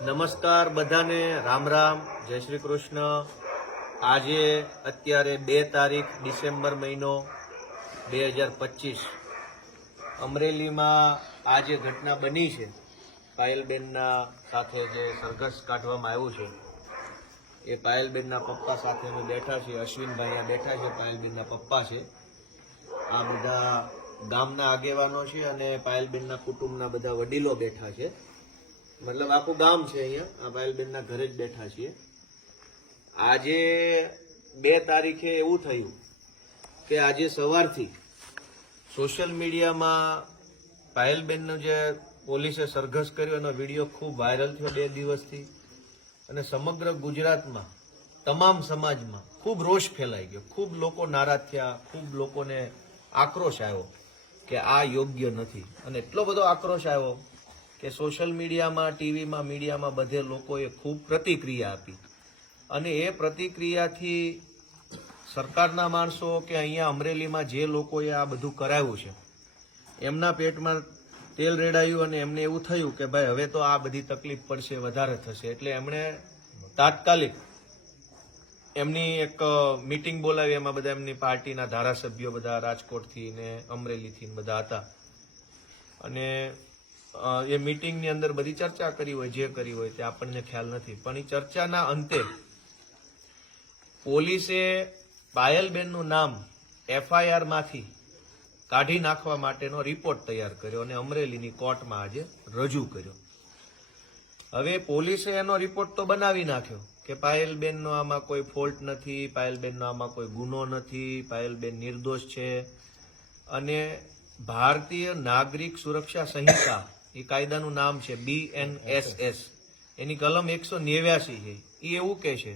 નમસ્કાર બધાને, રામ રામ, જય શ્રી કૃષ્ણ। આજે અત્યારે 2 તારીખ ડિસેમ્બર મહિનો 2025 અમરેલીમાં આ જે ઘટના બની છે, પાયલબેનના સાથે જે સરઘસ કાઢવામાં આવ્યું છે, એ પાયલબેનના પપ્પા સાથે અમે બેઠા છીએ। અશ્વિનભાઈ અહીંયા બેઠા છે, પાયલબેનના પપ્પા છે। આ બધા ગામના આગેવાનો છે અને પાયલબેનના કુટુંબના બધા વડીલો બેઠા છે। મતલબ આખું ગામ છે અહીંયા, આ પાયલબેનના ઘરે જ બેઠા છીએ। આજે 2 તારીખે એવું થયું કે આજે સવારથી સોશિયલ મીડિયામાં પાયલબેનનો જે પોલીસે સરઘસ કર્યો એનો વિડીયો ખૂબ વાયરલ થયો 2 દિવસથી, અને સમગ્ર ગુજરાતમાં તમામ સમાજમાં ખૂબ રોષ ફેલાઈ ગયો, ખૂબ લોકો નારાજ થયા, ખૂબ લોકોને આક્રોશ આવ્યો કે આ યોગ્ય નથી। અને એટલો બધો આક્રોશ આવ્યો કે સોશિયલ મીડિયામાં, ટીવીમાં, મીડિયામાં બધે લોકોએ ખૂબ પ્રતિક્રિયા આપી, અને એ પ્રતિક્રિયાથી સરકારના માણસો કે અહીંયા અમરેલીમાં જે લોકોએ આ બધું કરાવ્યું છે એમના પેટમાં તેલ રેડાયું, અને એમને એવું થયું કે ભાઈ હવે તો આ બધી તકલીફ પડશે, વધારે થશે। એટલે એમણે તાત્કાલિક એમની એક મીટિંગ બોલાવી, એમાં બધા એમની પાર્ટીના ધારાસભ્યો બધા રાજકોટથી ને અમરેલીથી બધા હતા, અને એ મીટિંગની અંદર બધી ચર્ચા કરી હોય, જે કરી હોય તે આપણને ખ્યાલ નથી, પણ એ ચર્ચાના અંતે પોલીસે પાયલબેનનું નામ FIR માંથી કાઢી નાખવા માટેનો રિપોર્ટ તૈયાર કર્યો અને અમરેલીની કોર્ટમાં આજે રજૂ કર્યો। હવે પોલીસે એનો રિપોર્ટ તો બનાવી નાખ્યો કે પાયલબેનનો આમાં કોઈ ફોલ્ટ નથી, પાયલબેનનો આમાં કોઈ ગુનો નથી, પાયલબેન નિર્દોષ છે, અને ભારતીય નાગરિક સુરક્ષા સંહિતા, એ કાયદાનું નામ છે BNSS, એની કલમ 189 છે। એ એવું કહે છે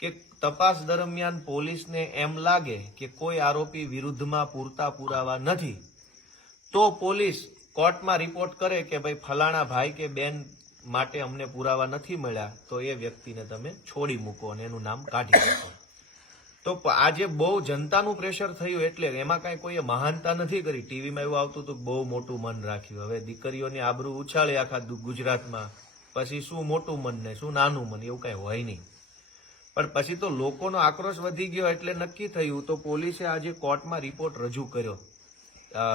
કે તપાસ દરમિયાન પોલીસને એમ લાગે કે કોઈ આરોપી વિરુદ્ધમાં પૂરતા પુરાવા નથી, તો પોલીસ કોર્ટમાં રિપોર્ટ કરે કે ભાઈ ફલાણા ભાઈ કે બેન માટે અમને પુરાવા નથી મળ્યા, તો એ વ્યક્તિને તમે છોડી મૂકો અને એનું નામ કાઢી નાખો। તો આજે બહુ જનતાનું પ્રેશર થયું, એટલે એમાં કાંઈ કોઈએ મહાનતા નથી કરી। ટીવીમાં એવું આવતું હતું બહુ મોટું મન રાખ્યું, હવે દીકરીઓની આબરૂ ઉછાળી આખા ગુજરાતમાં, પછી શું મોટું મન ને શું નાનું મન, એવું કાંઈ હોય નહીં। પણ પછી તો લોકોનો આક્રોશ વધી ગયો, એટલે નક્કી થયું, તો પોલીસે આજે કોર્ટમાં રિપોર્ટ રજૂ કર્યો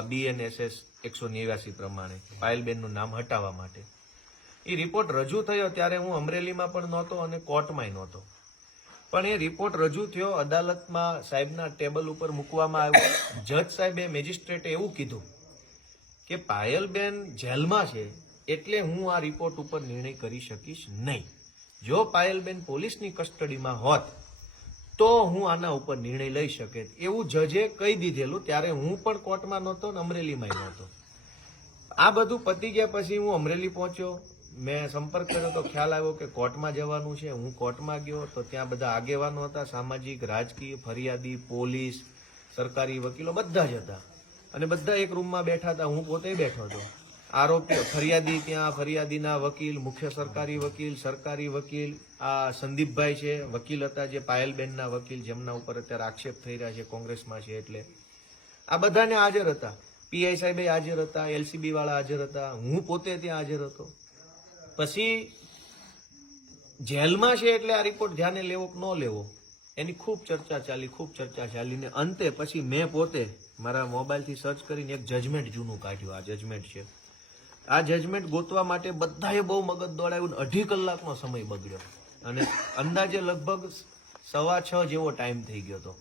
BNSS 189 પ્રમાણે પાયલબેનનું નામ હટાવવા માટે। એ રિપોર્ટ રજૂ થયો ત્યારે હું અમરેલીમાં પણ નહોતો અને કોર્ટમાંય નહોતો, પણ એ રિપોર્ટ રજૂ થયો, અદાલતમાં સાહેબના ટેબલ ઉપર મૂકવામાં આવ્યો। જજ સાહેબે, મેજિસ્ટ્રેટે એવું કીધું કે પાયલબેન જેલમાં છે એટલે હું આ રિપોર્ટ ઉપર નિર્ણય કરી શકીશ નહીં। જો પાયલબેન પોલીસની કસ્ટડીમાં હોત તો હું આના ઉપર નિર્ણય લઈ શકે, એવું જજે કહી દીધેલું। ત્યારે હું પણ કોર્ટમાં નહોતો ને અમરેલીમાં નહોતો। આ બધું પતી ગયા પછી હું અમરેલી પહોંચ્યો, મેં સંપર્ક કર્યો તો ખ્યાલ આવ્યો કે કોર્ટમાં જવાનું છે। હું કોર્ટમાં ગયો તો ત્યાં બધા આગેવાનો હતા, સામાજિક, રાજકીય, ફરિયાદી, પોલીસ, સરકારી વકીલો બધા જ હતા, અને બધા એક રૂમમાં બેઠા હતા, હું પોતે બેઠો હતો। આરોપી ફરિયાદી ત્યાં, ફરિયાદીના વકીલ, મુખ્ય સરકારી વકીલ, આ સંદીપભાઈ છે વકીલ હતા, જે પાયલબેનના વકીલ, જેમના ઉપર અત્યારે આક્ષેપ થઈ રહ્યા છે કોંગ્રેસમાં છે, એટલે આ બધાને હાજર હતા। PI સાહેબે હાજર હતા, LCB વાળા હાજર હતા, હું પોતે ત્યાં હાજર હતો। પછી જેલમાં છે એટલે આ રિપોર્ટ ધ્યાને લેવો કે ન લેવો એની ખૂબ ચર્ચા ચાલી, ને અંતે પછી મેં પોતે મારા મોબાઈલથી સર્ચ કરીને એક જજમેન્ટ જૂનું કાઢ્યું। આ જજમેન્ટ છે, આ જજમેન્ટ ગોતવા માટે બધાએ બહુ મગજ દોડાવ્યું, 2.5 કલાકનો સમય બગડ્યો, અને અંદાજે લગભગ 6:15 જેવો ટાઈમ થઈ ગયો હતો।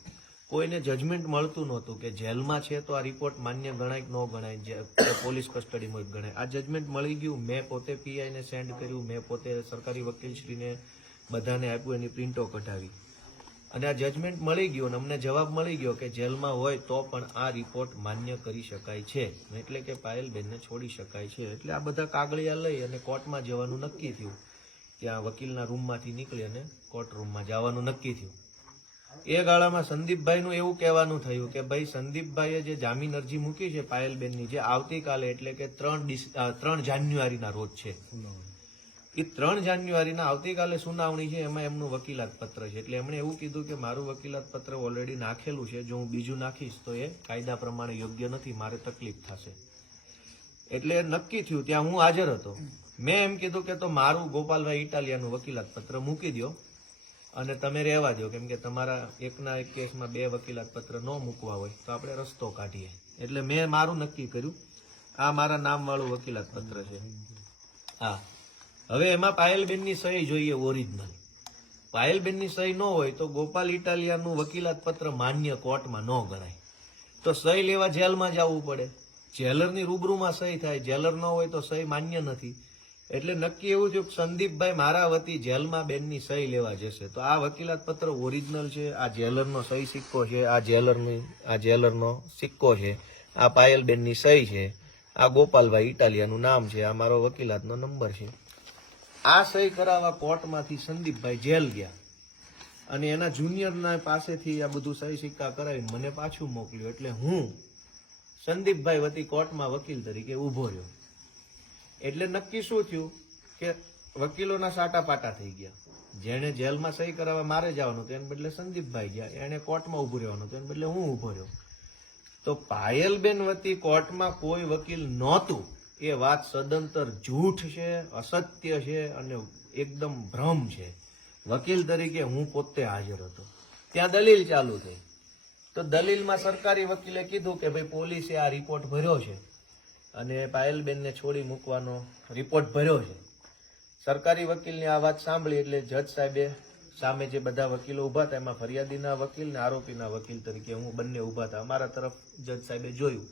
કોઈને જજમેન્ટ મળતું નહોતું કે જેલમાં છે તો આ રિપોર્ટ માન્ય ગણાય કે ન ગણાય, પોલીસ કસ્ટડીમાં જ ગણાય। આ જજમેન્ટ મળી ગયું, મેં પોતે PI ને સેન્ડ કર્યું, મેં પોતે સરકારી વકીલશ્રીને બધાને આપ્યું, એની પ્રિન્ટો કઢાવી, અને આ જજમેન્ટ મળી ગયું, અને અમને જવાબ મળી ગયો કે જેલમાં હોય તો પણ આ રિપોર્ટ માન્ય કરી શકાય છે, એટલે કે પાયલબેનને છોડી શકાય છે। એટલે આ બધા કાગળિયા લઈ અને કોર્ટમાં જવાનું નક્કી થયું। ત્યાં વકીલના રૂમમાંથી નીકળી અને કોર્ટ રૂમમાં જવાનું નક્કી થયું। એ ગાળામાં સંદીપભાઈનું એવું કહેવાનું થયું કે ભાઈ સંદીપભાઈએ જે જામીન અરજી મૂકી છે પાયલબેનની, જે આવતીકાલે એટલે કે 3 જાન્યુઆરીના રોજ છે, એ 3 જાન્યુઆરીના આવતીકાલે સુનાવણી છે, એમાં એમનું વકીલાત પત્ર છે। એટલે એમણે એવું કીધું કે મારું વકીલાત પત્ર ઓલરેડી નાખેલું છે, જો હું બીજું નાખીશ તો એ કાયદા પ્રમાણે યોગ્ય નથી, મારે તકલીફ થશે। એટલે નક્કી થયું, ત્યાં હું હાજર હતો, મેં એમ કીધું કે તો મારું ગોપાલભાઈ ઇટાલિયાનું વકીલાત પત્ર મૂકી દો અને તમે રહેવા દો, કેમ કે તમારા એકના એક કેસમાં 2 વકીલાત પત્ર ન મૂકવા હોય તો આપણે રસ્તો કાઢીએ. એટલે મેં મારું નક્કી કર્યું, આ મારા નામ વાળું વકીલાત પત્ર છે. હા, હવે એમાં પાયલબેનની સહી જોઈએ ઓરિજિનલ. પાયલબેનની સહી ન હોય તો ગોપાલ ઇટાલિયાનું વકીલાત પત્ર માન્ય કોર્ટમાં ન ગણાય. તો સહી લેવા જેલમાં જવું પડે, જેલરની રૂબરૂમાં સહી થાય, જેલર ન હોય તો સહી માન્ય નથી. એટલે નક્કી એવું થયું કે સંદીપભાઈ મારા વતી જેલમાં બેનની સહી લેવા જશે. તો આ વકીલાત પત્ર ઓરિજિનલ છે, આ જેલરનો સહી સિક્કો છે, આ જેલરનો સિક્કો છે, આ પાયલબેનની સહી છે, આ ગોપાલભાઈ ઇટાલિયાનું નામ છે, આ મારો વકીલાતનો નંબર છે. આ સહી કરાવવા કોર્ટમાંથી સંદીપભાઈ જેલ ગયા અને એના જુનિયરના પાસેથી આ બધું સહી સિક્કા કરાવીને મને પાછું મોકલ્યું. એટલે હું સંદીપભાઈ વતી કોર્ટમાં વકીલ તરીકે ઊભો રહ્યો. એટલે નક્કી શું થયું કે વકીલોના સાટા પાટા થઈ ગયા. જેને જેલમાં સહી કરાવવા મારે જવાનું તો એને બદલે સંદીપભાઈ ગયા, એને કોર્ટમાં ઊભું રહેવાનું તો એને બદલે હું ઊભો રહ્યો. તો પાયલબેન વતી કોર્ટમાં કોઈ વકીલ નહોતું એ વાત સદંતર જૂઠ છે, અસત્ય છે અને એકદમ ભ્રમ છે. વકીલ તરીકે હું પોતે હાજર હતો. ત્યાં દલીલ ચાલુ થઈ. તો દલીલમાં સરકારી વકીલે કીધું કે ભાઈ પોલીસે આ રિપોર્ટ ભર્યો છે અને પાયલબેનને છોડી મૂકવાનો રિપોર્ટ ભર્યો છે. સરકારી વકીલની આ વાત સાંભળી એટલે જજ સાહેબે સામે જે બધા વકીલો ઉભા હતા એમાં ફરિયાદીના વકીલ ને આરોપીના વકીલ તરીકે હું બંને ઉભા હતા. અમારા તરફ જજ સાહેબે જોયું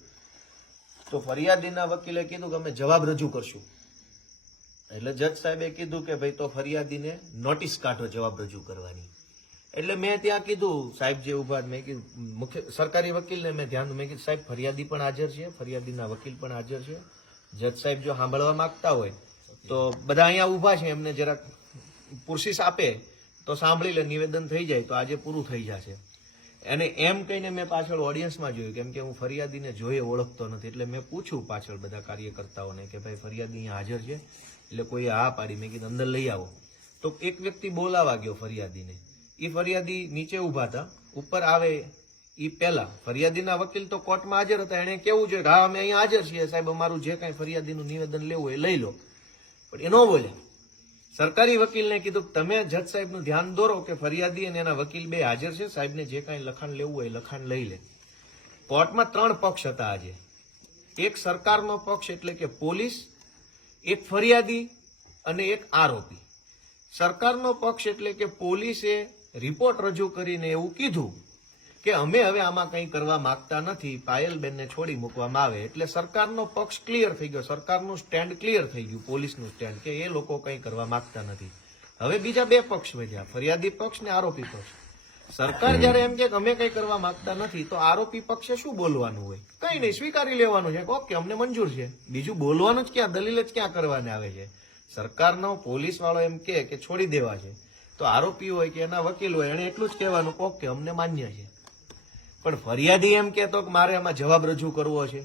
તો ફરિયાદીના વકીલે કીધું કે અમે જવાબ રજૂ કરશું. એટલે જજ સાહેબે કીધું કે ભાઈ તો ફરિયાદીને નોટિસ કાઢો જવાબ રજૂ કરવાની. એટલે મેં ત્યાં કીધું સાહેબ જે ઉભા, મેં કીધું મુખ્ય સરકારી વકીલને મેં ધ્યાન, મેં કીધું સાહેબ ફરિયાદી પણ હાજર છે, ફરિયાદીના વકીલ પણ હાજર છે. જજ સાહેબ જો સાંભળવા માંગતા હોય તો બધા અહીંયા ઉભા છે, એમને જરાક પુરસીસ આપે તો સાંભળી લે, નિવેદન થઈ જાય તો આજે પૂરું થઈ જશે. અને એમ કહીને મેં પાછળ ઓડિયન્સમાં જોયું, કેમ કે હું ફરિયાદીને જોઈએ ઓળખતો નથી. એટલે મેં પૂછ્યું પાછળ બધા કાર્યકર્તાઓને કે ભાઈ ફરિયાદી અહીંયા હાજર છે? એટલે કોઈ હા પાડી. મેં કીધું અંદર લઈ આવો. તો એક વ્યક્તિ બોલાવા ગયો ફરિયાદીને. એ ફરિયાદી નીચે ઉભા હતા, ઉપર આવે એ પહેલા ફરિયાદીના વકીલ તો કોર્ટમાં હાજર હતા. એને કેવું છે કે હા અમે અહીંયા હાજર છીએ સાહેબ, અમારું જે કાંઈ ફરિયાદીનું નિવેદન લેવું એ લઈ લો. પણ એ ન બોલે. સરકારી વકીલને કીધું તમે જજ સાહેબનું ધ્યાન દોરો કે ફરિયાદી અને એના વકીલ બે હાજર છે, સાહેબને જે કાંઈ લખાણ લેવું હોય એ લખાણ લઈ લે. કોર્ટમાં 3 પક્ષ હતા આજે. એક સરકારનો પક્ષ એટલે કે પોલીસ, એક ફરિયાદી અને એક આરોપી. સરકારનો પક્ષ એટલે કે પોલીસે રિપોર્ટ રજૂ કરીને એવું કીધું કે અમે હવે આમાં કંઈ કરવા માંગતા નથી, પાયલબેનને છોડી મૂકવામાં આવે. એટલે સરકારનો પક્ષ ક્લિયર થઈ ગયો, સરકારનું સ્ટેન્ડ ક્લિયર થઈ ગયું, પોલીસનું સ્ટેન્ડ કે એ લોકો કંઈ કરવા માંગતા નથી. હવે બીજા 2 પક્ષ વધ્યા, ફરિયાદી પક્ષ ને આરોપી પક્ષ. સરકાર જયારે એમ કે અમે કંઈ કરવા માંગતા નથી તો આરોપી પક્ષે શું બોલવાનું હોય? કંઈ નહીં, સ્વીકારી લેવાનું છે, ઓકે અમને મંજૂર છે. બીજું બોલવાનું જ ક્યાં, દલીલ જ ક્યાં કરવાને આવે છે? સરકારનો પોલીસ વાળો એમ કે છોડી દેવા છે તો આરોપી હોય કે એના વકીલ હોય એને એટલું જ કહેવાનું ઓકે અમને માન્ય છે. પણ ફરિયાદી એમ કહેતો કે મારે આમાં જવાબ રજૂ કરવો છે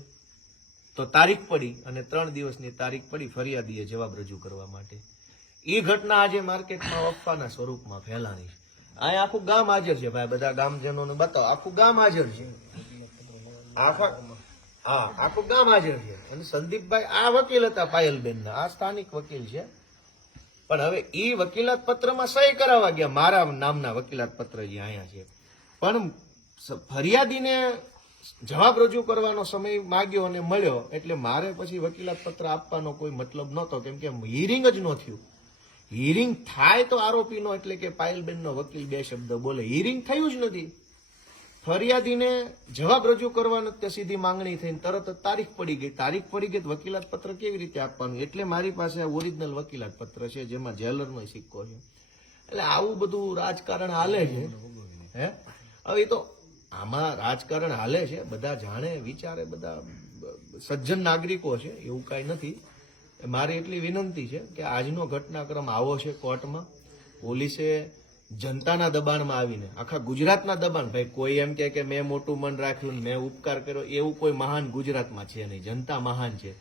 તો તારીખ પડી અને 3 દિવસની તારીખ પડી ફરિયાદીએ જવાબ રજૂ કરવા માટે. એ ઘટના આજે માર્કેટમાં અફવાના સ્વરૂપમાં ફેલાણી છે. અહીંયા આખું ગામ હાજર છે ભાઈ, બધા ગામજનોને બતાવો, આખું ગામ હાજર છે, આખું ગામ હાજર છે. અને સંદીપભાઈ આ વકીલ હતા પાયલબેનના, આ સ્થાનિક વકીલ છે. પણ હવે એ વકીલાત પત્રમાં સહી કરાવવા ગયા, મારા નામના વકીલાત પત્ર જે અહીંયા છે. પણ ફરિયાદીને જવાબ રજૂ કરવાનો સમય માગ્યો અને મળ્યો એટલે મારે પછી વકીલાત પત્ર આપવાનો કોઈ મતલબ નહોતો, કેમ કે હિયરિંગ જ ન થયું. હિયરિંગ થાય તો આરોપીનો એટલે કે પાયલબેનનો વકીલ 2 શબ્દ બોલે, હિયરિંગ થયું જ નથી. ફરિયાદીને જવાબ રજૂ કરવાનો તે સીધી માંગણી થઈને તરત જ તારીખ પડી ગઈ. તારીખ પડી ગઈ વકીલાત પત્ર કેવી રીતે આપવાનું? એટલે મારી પાસે ઓરિજિનલ વકીલાત પત્ર છે જેમાં જેલરનો સિક્કો છે. એટલે આવું બધું રાજકારણ હાલે છે. હે હવે તો આમાં રાજકારણ હાલે છે, બધા જાણે વિચારે, બધા સજ્જન નાગરિકો છે, એવું કાંઈ નથી. મારી એટલી વિનંતી છે કે આજનો ઘટનાક્રમ આવો છે કોર્ટમાં. પોલીસે જનતાના દબાણમાં આવીને, આખા ગુજરાતના દબાણ, ભાઈ કોઈ એમ કે મેં મોટું મન રાખ્યું મેં ઉપકાર કર્યો એવું કોઈ મહાન ગુજરાતમાં છે નહીં. જનતા મહાન છે.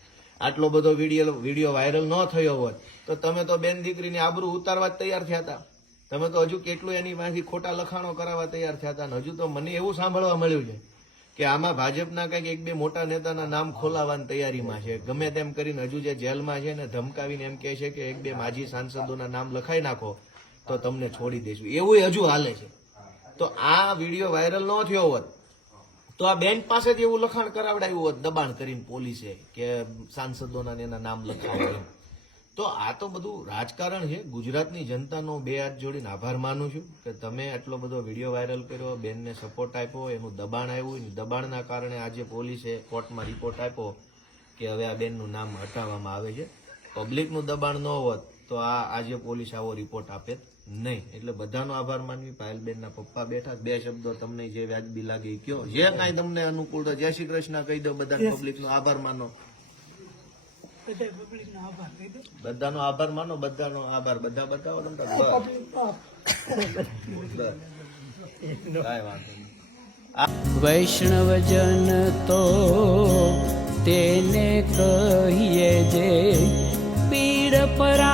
આટલો બધો વિડીયો વાયરલ ન થયો હોત તો તમે તો બેન દીકરીની આબરૂ ઉતારવા જ તૈયાર થયા હતા. તમે તો હજુ કેટલું એની પાસેથી ખોટા લખાણો કરાવવા તૈયાર થયા હતા. હજુ તો મને એવું સાંભળવા મળ્યું છે કે આમાં ભાજપના કંઈક એક બે મોટા નેતાના નામ ખોલાવવાની તૈયારીમાં છે. ગમે તેમ કરીને હજુ જે જેલમાં છે ને ધમકાવીને એમ કહે છે કે એક બે માજી સાંસદોના નામ લખાઈ નાખો તો તમને છોડી દઈશું, એવું હજુ હાલે છે. તો આ વિડીયો વાયરલ ન થયો હોત તો આ બેંક પાસેથી એવું લખાણ કરાવડાવ્યું હોત દબાણ કરીને પોલીસે કે સાંસદોના ને એના નામ લખાવો એમ. તો આ તો બધું રાજકારણ છે. ગુજરાતની જનતાનો બે હાથ જોડીને આભાર માનું છું કે તમે આટલો બધો વિડીયો વાયરલ કર્યો, બેનને સપોર્ટ આપ્યો, એનું દબાણ આવ્યું, એનું દબાણના કારણે આજે પોલીસે કોર્ટમાં રિપોર્ટ આપ્યો કે હવે આ બેનનું નામ હટાવવામાં આવે છે. પબ્લિકનું દબાણ ન હોત તો આ આજે પોલીસ આવો રિપોર્ટ આપે નહીં. એટલે બધાનો આભાર માનવી. પાયલબેનના પપ્પા બેઠા, બે શબ્દો તમને જે વ્યાજબી લાગે એ કયો, જે કાંઈ તમને અનુકૂળ તો જય શ્રી કૃષ્ણ કહી દો, બધા પબ્લિકનો આભાર માનો, બધાનો આભાર માનો, બધાનો આભાર. બધા બતાવો તમે કાંઈ વાંધો નહીં. વૈષ્ણવજન તો તેને કહીએ જે પીડ પરા